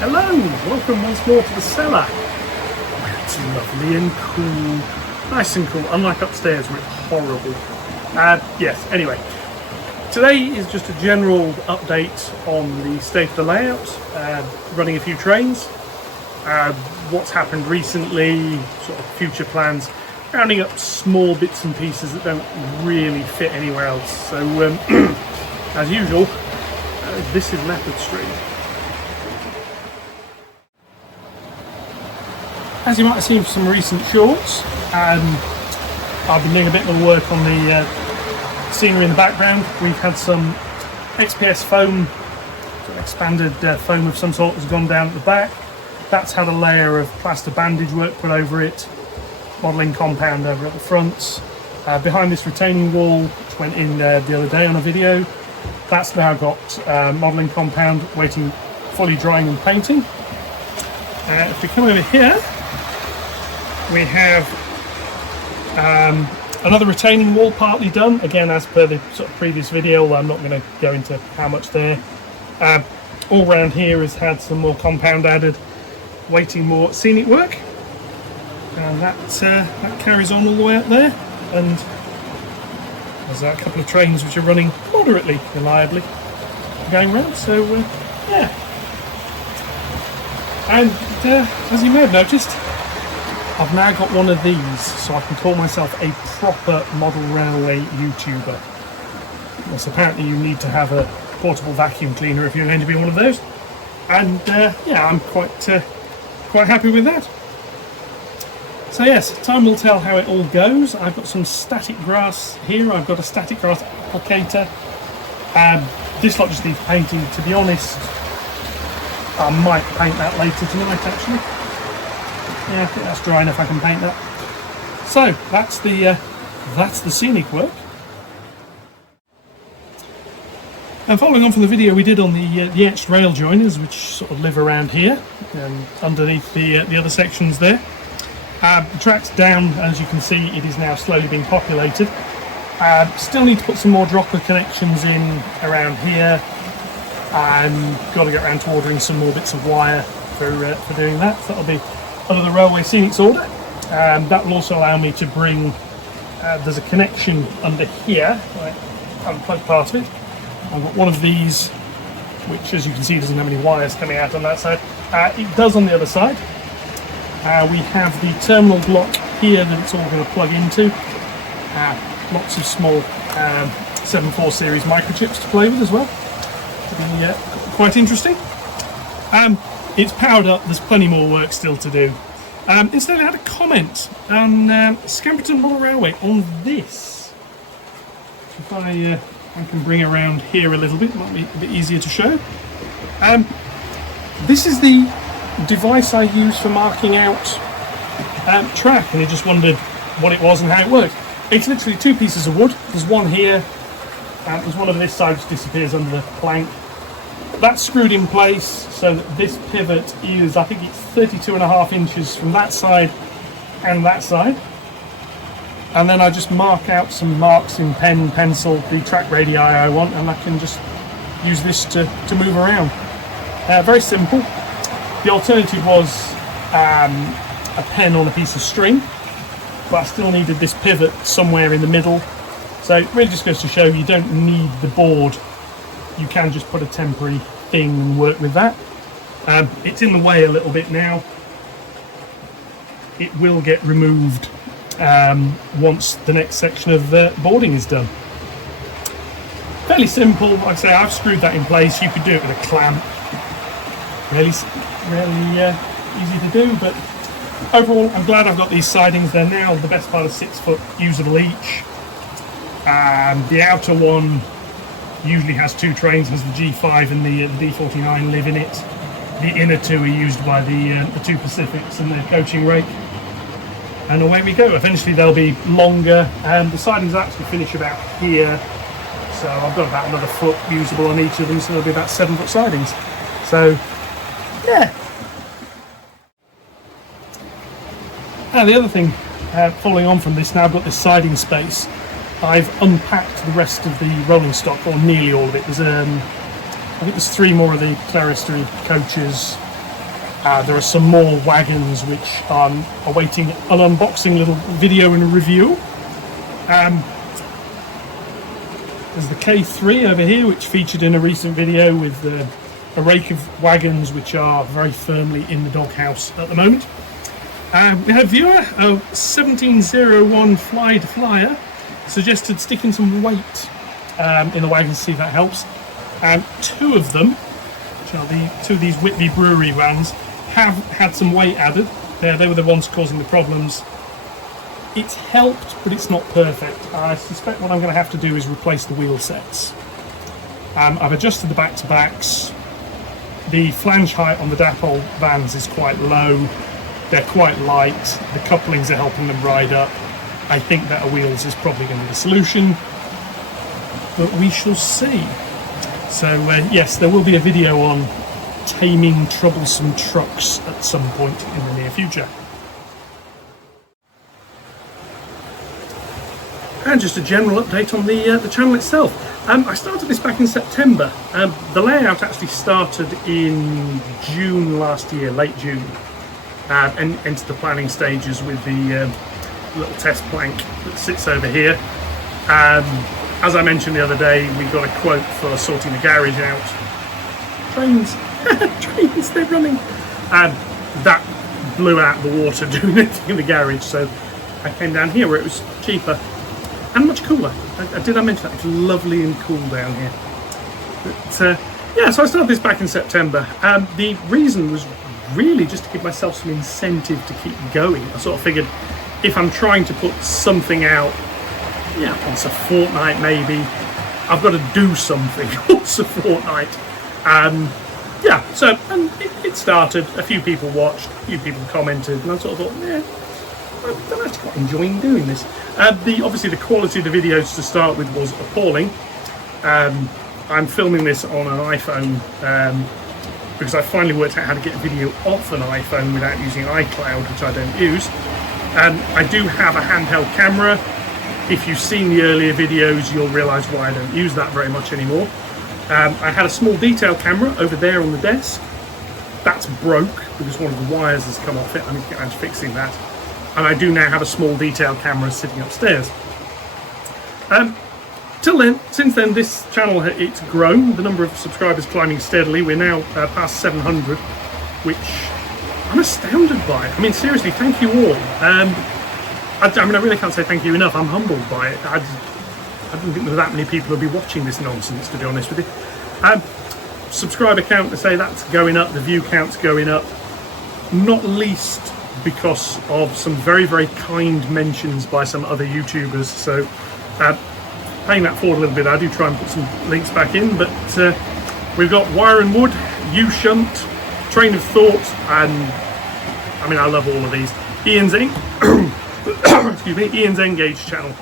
Hello, welcome once more to the cellar. Where it's lovely and cool, nice and cool, unlike upstairs where it's horrible. Yes, anyway, today is just a general update on the state of the layout, running a few trains, what's happened recently, sort of future plans, rounding up small bits and pieces that don't really fit anywhere else. So, as usual, this is Leopard Street. As you might have seen from some recent shorts, I've been doing a bit more work on the scenery in the background. We've had some XPS foam, expanded foam of some sort has gone down at the back. That's had a layer of plaster bandage work put over it, modelling compound over at the front. Behind this retaining wall, which went in the other day on a video, that's now got modelling compound waiting, fully drying and painting. If we come over here, we have another retaining wall partly done, again as per the sort of previous video, although I'm not going to go into how much there. All round here has had some more compound added, waiting more scenic work, and that carries on all the way up there, and there's a couple of trains which are running moderately reliably going round, so yeah. And as you may have noticed, I've now got one of these, so I can call myself a proper model railway YouTuber. Yes, apparently you need to have a portable vacuum cleaner if you're going to be one of those. And yeah, I'm quite happy with that. So yes, time will tell how it all goes. I've got some static grass here. I've got a static grass applicator. This lot just needs painting. To be honest, I might paint that later tonight actually. Yeah, I think that's dry enough, I can paint that. So that's the scenic work. And following on from the video we did on the etched rail joiners, which sort of live around here, underneath the other sections there. The track's down, as you can see, it is now slowly being populated. Still need to put some more dropper connections in around here. Got to get around to ordering some more bits of wire for doing that. So that'll be under the railway scenics order. That will also allow me to bring, there's a connection under here, I haven't plugged part of it. I've got one of these, which as you can see doesn't have any wires coming out on that side. It does on the other side. We have the terminal block here that it's all going to plug into. Lots of small 7.4 series microchips to play with as well. It'll be quite interesting. It's powered up, there's plenty more work still to do. Instead I had a comment on Scamperton Model Railway on this. If I can bring around here a little bit, it might be a bit easier to show. This is the device I use for marking out track, and I just wondered what it was and how it worked. It's literally two pieces of wood. There's one here, there's one on this side which disappears under the plank. That's screwed in place so that this pivot is, I think it's 32.5 inches from that side and that side. And then I just mark out some marks in pen and pencil, the track radii I want, and I can just use this to move around. Very simple. The alternative was a pen on a piece of string, but I still needed this pivot somewhere in the middle. So it really just goes to show you don't need the board. You can just put a temporary thing and work with that. It's in the way a little bit now. It will get removed once the next section of boarding is done. Fairly simple. Like I say, I've screwed that in place. You could do it with a clamp. Really easy to do, but overall I'm glad I've got these sidings. They're now the best part of 6 foot usable each. The outer one usually has 2 trains, has the G5 and the D49 live in it. The inner 2 are used by the 2 Pacifics and their coaching rake. And away we go. Eventually they'll be longer. The sidings actually finish about here. So I've got about another foot usable on each of them, so there'll be about 7 foot sidings. So, yeah. Now the other thing, following on from this, now I've got this siding space. I've unpacked the rest of the rolling stock, or nearly all of it. There's I think there's 3 more of the clerestory coaches, There are some more wagons which I'm awaiting an unboxing little video and a review. There's the K3 over here, which featured in a recent video with a rake of wagons which are very firmly in the doghouse at the moment. We had a viewer, 1701 Fly to Flyer, suggested sticking some weight in the wagon to see if that helps. Two of them, which are two of these Whitney Brewery vans, have had some weight added. They were the ones causing the problems. It's helped, but it's not perfect. I suspect what I'm going to have to do is replace the wheel sets. I've adjusted the back-to-backs. The flange height on the Dapol vans is quite low. They're quite light. The couplings are helping them ride up. I think better wheels is probably going to be the solution, but we shall see. So yes, there will be a video on taming troublesome trucks at some point in the near future. And just a general update on the channel itself. I started this back in September. The layout actually started in June last year, late June, and entered the planning stages with the little test plank that sits over here. As I mentioned the other day, we got a quote for sorting the garage out. Trains, trains, they're running. And that blew out the water doing anything in the garage, so I came down here where it was cheaper and much cooler. Did I mention that? It's lovely and cool down here. But yeah, so I started this back in September. The reason was really just to give myself some incentive to keep going. I sort of figured if I'm trying to put something out, yeah, once a fortnight maybe, I've got to do something once a fortnight. Yeah, so and it started, a few people watched, a few people commented, and I sort of thought, yeah, I'm actually quite enjoying doing this. Obviously the quality of the videos to start with was appalling. I'm filming this on an iPhone because I finally worked out how to get a video off an iPhone without using iCloud, which I don't use. I do have a handheld camera. If you've seen the earlier videos, you'll realise why I don't use that very much anymore. I had a small detail camera over there on the desk. That's broke because one of the wires has come off it. I need to get around to fixing that. And I do now have a small detail camera sitting upstairs. Since then, this channel, it's grown. The number of subscribers climbing steadily. We're now past 700, which I'm astounded by. I mean, seriously, thank you all. I really can't say thank you enough. I'm humbled by it. I didn't think there were that many people who'd be watching this nonsense, to be honest with you. Subscriber count, to say that's going up, the view count's going up, not least because of some very, very kind mentions by some other YouTubers. So paying that forward a little bit, I do try and put some links back in, but we've got Wire and Wood, U-Shunt, Train of Thought, and I mean, I love all of these. Ian's excuse me, Ian's Engage channel.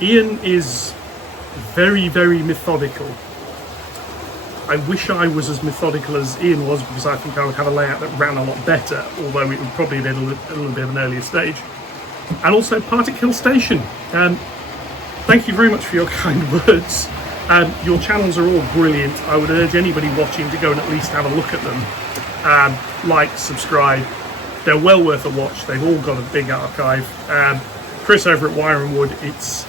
Ian is very, very methodical. I wish I was as methodical as Ian was, because I think I would have a layout that ran a lot better, although it would probably be at a little bit of an earlier stage. And also Partick Hill Station. Thank you very much for your kind words. Your channels are all brilliant. I would urge anybody watching to go and at least have a look at them. Like, subscribe. They're well worth a watch. They've all got a big archive. Chris over at Wire and Wood, it's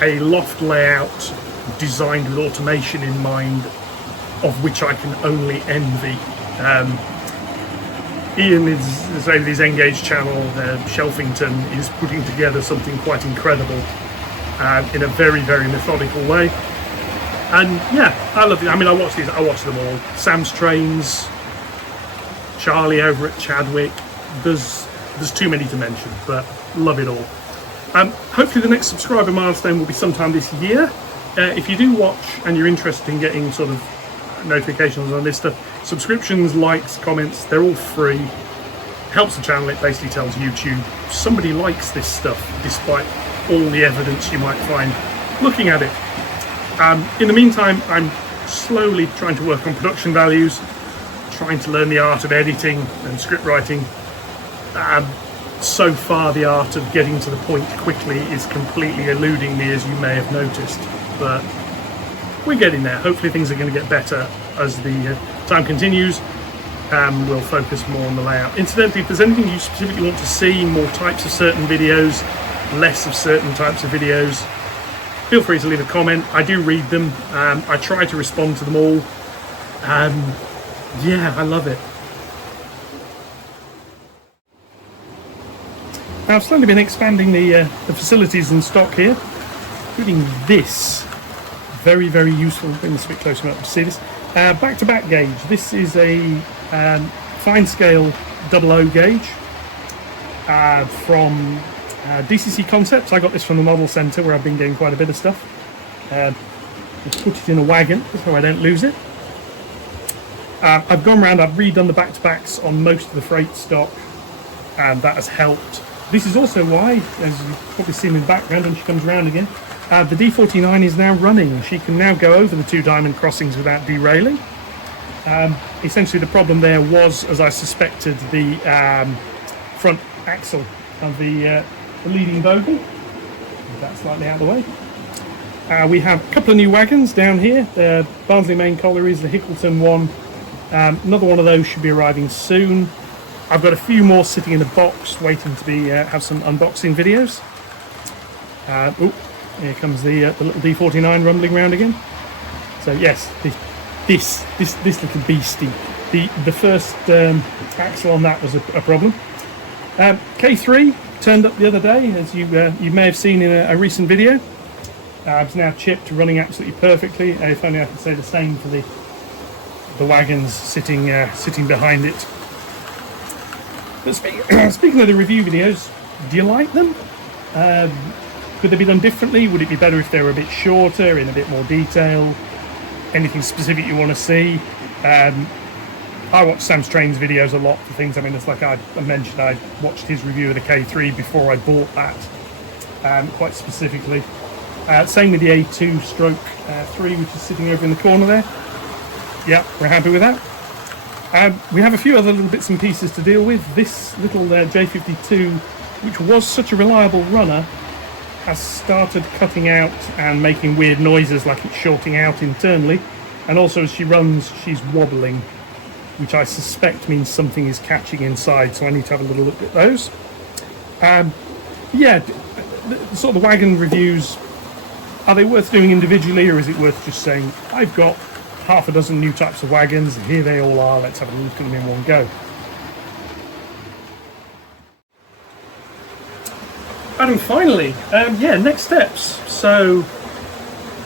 a loft layout designed with automation in mind, of which I can only envy. Ian is over his Engage channel, Shelfington, is putting together something quite incredible in a very, very methodical way. And yeah, I love it. I mean, I watch them all. Sam's Trains, Charlie over at Chadwick. There's too many to mention, but love it all. Hopefully the next subscriber milestone will be sometime this year. If you do watch and you're interested in getting sort of notifications on this stuff, subscriptions, likes, comments, they're all free. Helps the channel. It basically tells YouTube somebody likes this stuff, despite all the evidence you might find looking at it. In the meantime, I'm slowly trying to work on production values, trying to learn the art of editing and script writing. So far, the art of getting to the point quickly is completely eluding me, as you may have noticed, but we're getting there. Hopefully things are going to get better as the time continues. we'll focus more on the layout. Incidentally, if there's anything you specifically want to see, more types of certain videos, less of certain types of videos, feel free to leave a comment. I do read them. I try to respond to them all. Yeah, I love it. Now, I've slowly been expanding the facilities and stock here, including this. Very, very useful. Bring this a bit closer up to see this. Back-to-back gauge. This is a fine scale 00 gauge from DCC Concepts. I got this from the model centre where I've been getting quite a bit of stuff. Put it in a wagon so I don't lose it. I've gone around, I've redone the back-to-backs on most of the freight stock, and that has helped. This is also why, as you've probably seen in the background when she comes around again, the D49 is now running. She can now go over the 2 diamond crossings without derailing. Essentially the problem there was, as I suspected, the front axle of the leading bogie. Move that slightly out of the way. We have a couple of new wagons down here. The Barnsley main collieries, the Hickleton one. Another one of those should be arriving soon. I've got a few more sitting in the box waiting to be have some unboxing videos. Here comes the little D49 rumbling around again. So yes, this little beastie. The first axle on that was a problem. K3 turned up the other day, as you may have seen in a recent video. It's now chipped, running absolutely perfectly. If only I could say the same for the wagons sitting behind it. But speaking of the review videos, do you like them? Could they be done differently? Would it be better if they were a bit shorter, in a bit more detail? Anything specific you want to see? I watch Sam Strain's videos a lot for things. I mean, it's like I mentioned, I watched his review of the K3 before I bought that, quite specifically. Same with the A2 stroke 3, which is sitting over in the corner there. Yeah, we're happy with that. We have a few other little bits and pieces to deal with. This little J52, which was such a reliable runner, has started cutting out and making weird noises like it's shorting out internally. And also as she runs, she's wobbling, which I suspect means something is catching inside, so I need to have a little look at those. Yeah, the sort of the wagon reviews, are they worth doing individually, or is it worth just saying, I've got half a dozen new types of wagons, here they all are, let's have a look at them in one go. And finally, yeah, next steps. So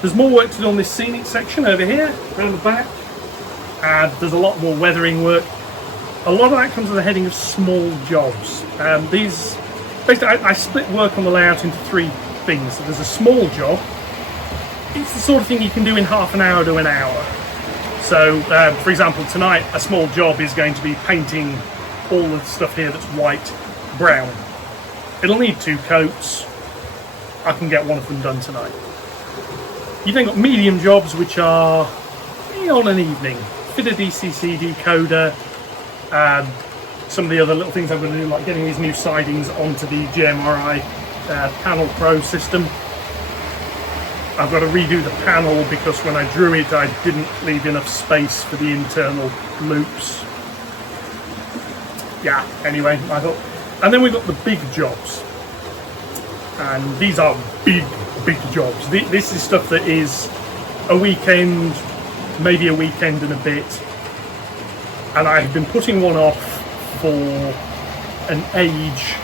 there's more work to do on this scenic section over here, around the back. There's a lot more weathering work. A lot of that comes with the heading of small jobs. These, basically, I split work on the layout into 3 things. So there's a small job. It's the sort of thing you can do in half an hour to an hour. So, for example, tonight a small job is going to be painting all the stuff here that's white brown. It'll need 2 coats. I can get one of them done tonight. You've then got medium jobs, which are on an evening. Fit a DCC decoder, some of the other little things I'm going to do, like getting these new sidings onto the JMRI Panel Pro system. I've got to redo the panel because when I drew it I didn't leave enough space for the internal loops. Yeah, anyway, I thought. And then we've got the big jobs. And these are big jobs. This is stuff that is a weekend, maybe a weekend and a bit. And I've been putting one off for an age,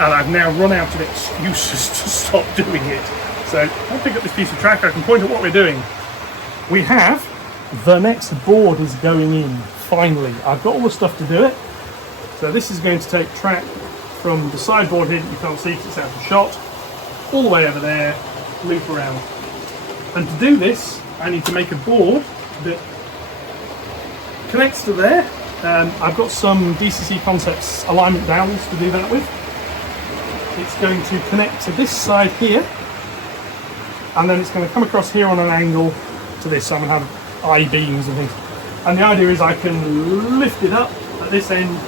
and I've now run out of excuses to stop doing it. So I'll pick up this piece of track, I can point at what we're doing. We have the next board is going in, finally. I've got all the stuff to do it. So this is going to take track from the sideboard here that you can't see because it's out of shot, all the way over there, loop around. And to do this, I need to make a board that connects to there. I've got some DCC Concepts alignment dowels to do that with. It's going to connect to this side here, and then it's going to come across here on an angle to this, so I'm going to have I-beams and things. And the idea is I can lift it up at this end,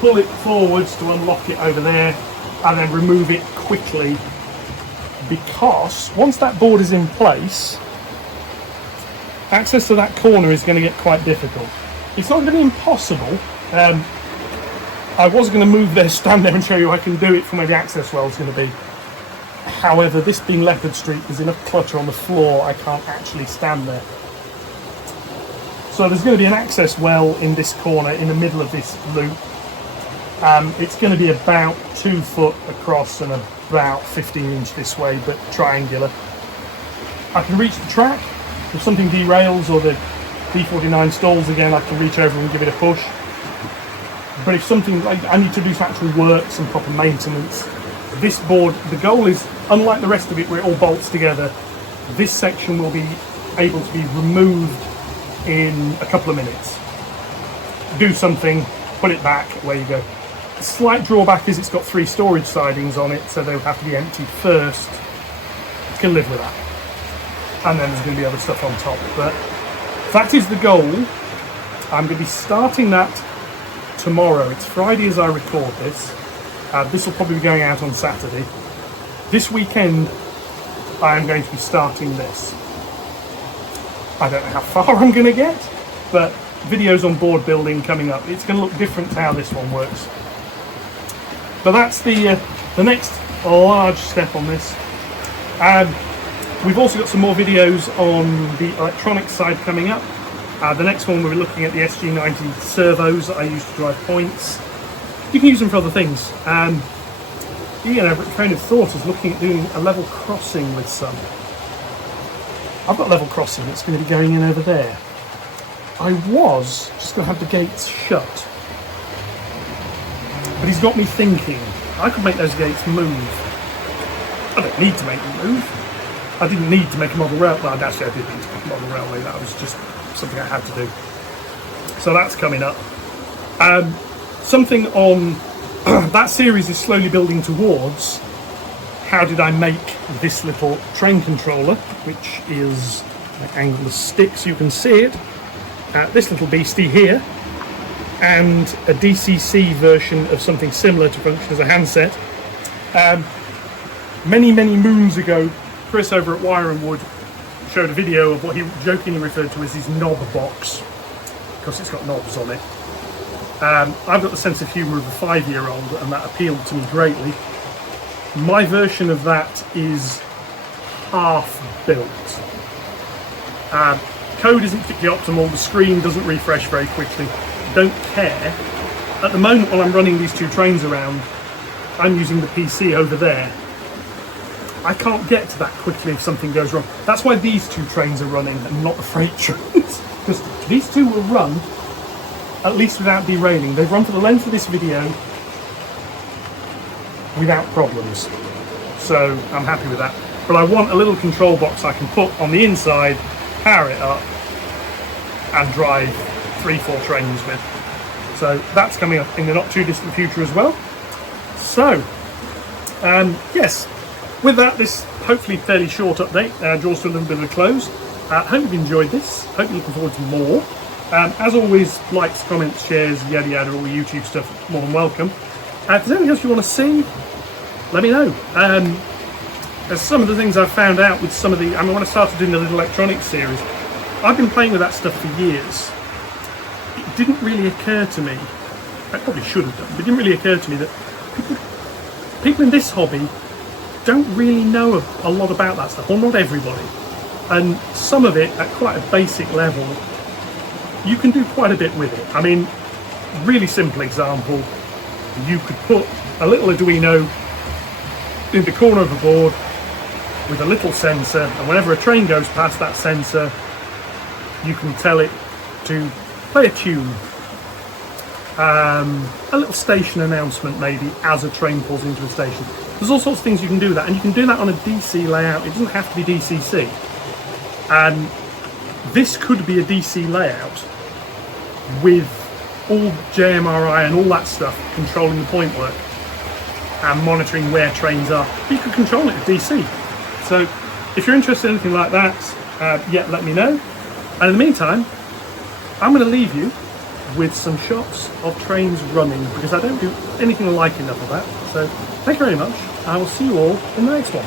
pull it forwards to unlock it over there, and then remove it quickly, because once that board is in place, access to that corner is going to get quite difficult. It's not going to be impossible. I was going to move there, stand there and show you I can do it from where the access well is going to be. However, this being Leopard Street, there's enough clutter on the floor, I can't actually stand there. So there's going to be an access well in this corner, in the middle of this loop. It's going to be about 2 foot across and about 15 inch this way, but triangular. I can reach the track. If something derails or the D49 stalls again, I can reach over and give it a push. But if something, like I need to do some actual work, some proper maintenance, this board, the goal is, unlike the rest of it where it all bolts together, this section will be able to be removed in a couple of minutes. Do something, put it back, away you go. The slight drawback is it's got 3 storage sidings on it, so they'll have to be emptied first. You can live with that. And then there's going to be other stuff on top. But that is the goal. I'm going to be starting that tomorrow. It's Friday as I record this. This will probably be going out on Saturday. This weekend, I am going to be starting this. I don't know how far I'm going to get, but videos on board building coming up. It's going to look different to how this one works. But that's the next large step on this. We've also got some more videos on the electronics side coming up. The next one we'll be looking at the SG90 servos that I use to drive points. You can use them for other things. Ian over at Train of Thought is looking at doing a level crossing with some. I've got level crossing that's going to be going in over there. I was just going to have the gates shut. But he's got me thinking, I could make those gates move. I don't need to make them move. I didn't need to make a model railway. Well, actually I did need to make a model railway. That was just something I had to do. So that's coming up. Something on that series is slowly building towards how did I make this little train controller, which is an angle the stick so you can see it. This little beastie here, and a DCC version of something similar to function as a handset. Many moons ago, Chris over at Wire and Wood showed a video of what he jokingly referred to as his knob box, because it's got knobs on it. I've got the sense of humour of a 5-year-old, and that appealed to me greatly. My version of that is half built. Code isn't particularly optimal, the screen doesn't refresh very quickly, don't care. At the moment while I'm running these 2 trains around, I'm using the PC over there. I can't get to that quickly if something goes wrong. That's why these 2 trains are running and not the freight trains. Because these 2 will run, at least without derailing. They've run for the length of this video without problems. So I'm happy with that. But I want a little control box I can put on the inside, power it up, and drive 3-4 trains with. So that's coming up in the not too distant future as well. So, yes. With that, this hopefully fairly short update draws to a little bit of a close. Hope you've enjoyed this. Hope you're looking forward to more. As always, likes, comments, shares, yada yada, all the YouTube stuff, more than welcome. If there's anything else you want to see, let me know. There's some of the things I've found out with some of the, when I started doing the little electronics series, I've been playing with that stuff for years. It didn't really occur to me, I probably should have done, but it didn't really occur to me that people in this hobby don't really know a lot about that stuff, well, not everybody. And some of it, at quite a basic level, you can do quite a bit with it. Really simple example, you could put a little Arduino in the corner of a board with a little sensor, and whenever a train goes past that sensor, you can tell it to play a tune. A little station announcement maybe as a train pulls into a station. There's all sorts of things you can do with that, and you can do that on a DC layout. It doesn't have to be DCC. And this could be a DC layout with all JMRI and all that stuff controlling the point work and monitoring where trains are. You could control it with DC. So if you're interested in anything like that, yeah, let me know. And in the meantime, I'm going to leave you with some shots of trains running, because I don't do anything like enough of that. So thank you very much. I will see you all in the next one.